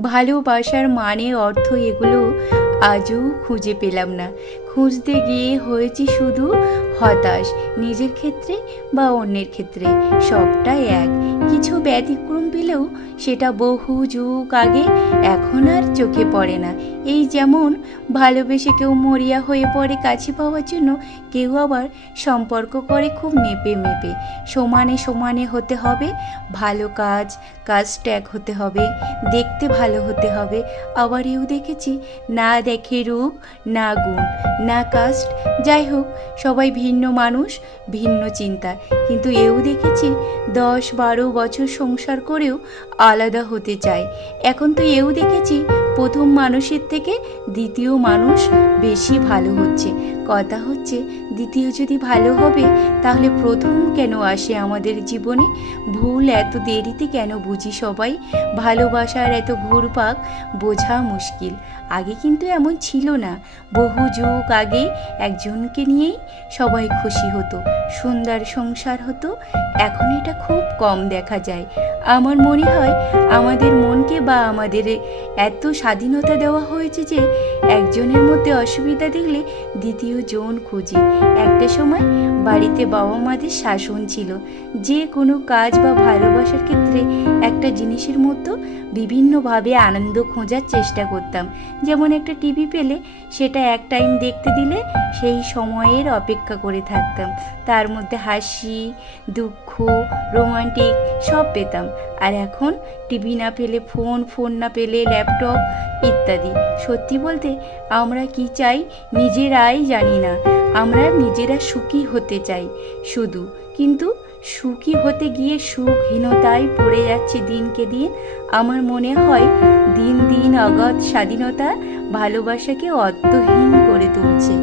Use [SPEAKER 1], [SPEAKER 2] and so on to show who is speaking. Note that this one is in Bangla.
[SPEAKER 1] ভালোবাসার মানে অর্থ এগুলো আজও খুঁজে পেলাম না। খুঁজতে গিয়ে হয়েছি শুধু হতাশ, নিজের ক্ষেত্রে বা অন্যের ক্ষেত্রে, সবটাই এক। ব্যতিক্রম পেলেও সেটা বহু যুগ আগে এখন আর চোখে পড়ে না। এই যেমন ভালোবেসে কেউ মরিয়া হয়ে পড়ে কাছে পাওয়ার জন্য কেউ আবার সম্পর্ক করে খুব মেপে মেপে। সমানে সমানে হতে হবে, ভালো কাজ কাজ ট্যাগ হতে হবে, দেখতে ভালো হতে হবে। আবার এও দেখেছি, না দেখে রূপ, না গুণ, না কাস্ট, যাই হোক, সবাই ভিন্ন মানুষ, ভিন্ন চিন্তা। কিন্তু এও দেখেছি, দশ বারো বছর সংসার করেও আলাদা হতে চায়। এখন তো এও দেখেছি প্রথম মানুষের থেকে দ্বিতীয় মানুষ বেশি ভালো হচ্ছে। কথা হচ্ছে, দ্বিতীয় যদি ভালো হবে, তাহলে প্রথম কেন আসে আমাদের জীবনে? ভুল এত দেরিতে কেন বুঝি সবাই? ভালোবাসার এত ঘুরপাক বোঝা মুশকিল। আগে কিন্তু এমন ছিল না। বহু যুগ আগে একজনকে নিয়েই সবাই খুশি হতো। সুন্দর সংসার হতো। এখন এটা খুব কম দেখা যায়। আমার মনে হয় আমাদের মনকে বা আমাদের এত স্বাধীনতা দেওয়া হয়েছে যে একজনের মধ্যে অসুবিধা দেখলে দ্বিতীয় জন খুঁজি। একটা সময় বাড়িতে বাবা মাদের শাসন ছিল। যে কোনো কাজ বা ভালোবাসার ক্ষেত্রে একটা জিনিসের মতো বিভিন্নভাবে আনন্দ খোঁজার চেষ্টা করতাম। যেমন একটা টিভি পেলে সেটা এক টাইম দেখতে দিলে সেই সময়ের অপেক্ষা করে থাকতাম। তার মধ্যে হাসি, দুঃখ, রোমান্টিক সব পেতাম। আর এখন টিভি না পেলে ফোন ফোন না পেলে ল্যাপটপ ইত্যাদি। সত্যি বলতে আমরা কি চাই নিজেরাই জানি না। আমরা নিজেরা সুখী হতে চাই শুধু। কিন্তু সুখী হতে গিয়ে সুখহীনতায় পড়ে যাচ্ছে দিনকে দিন। আমার মনে হয় দিন দিন অগাধ স্বাধীনতা ভালোবাসাকে অর্থহীন করে তুলছে।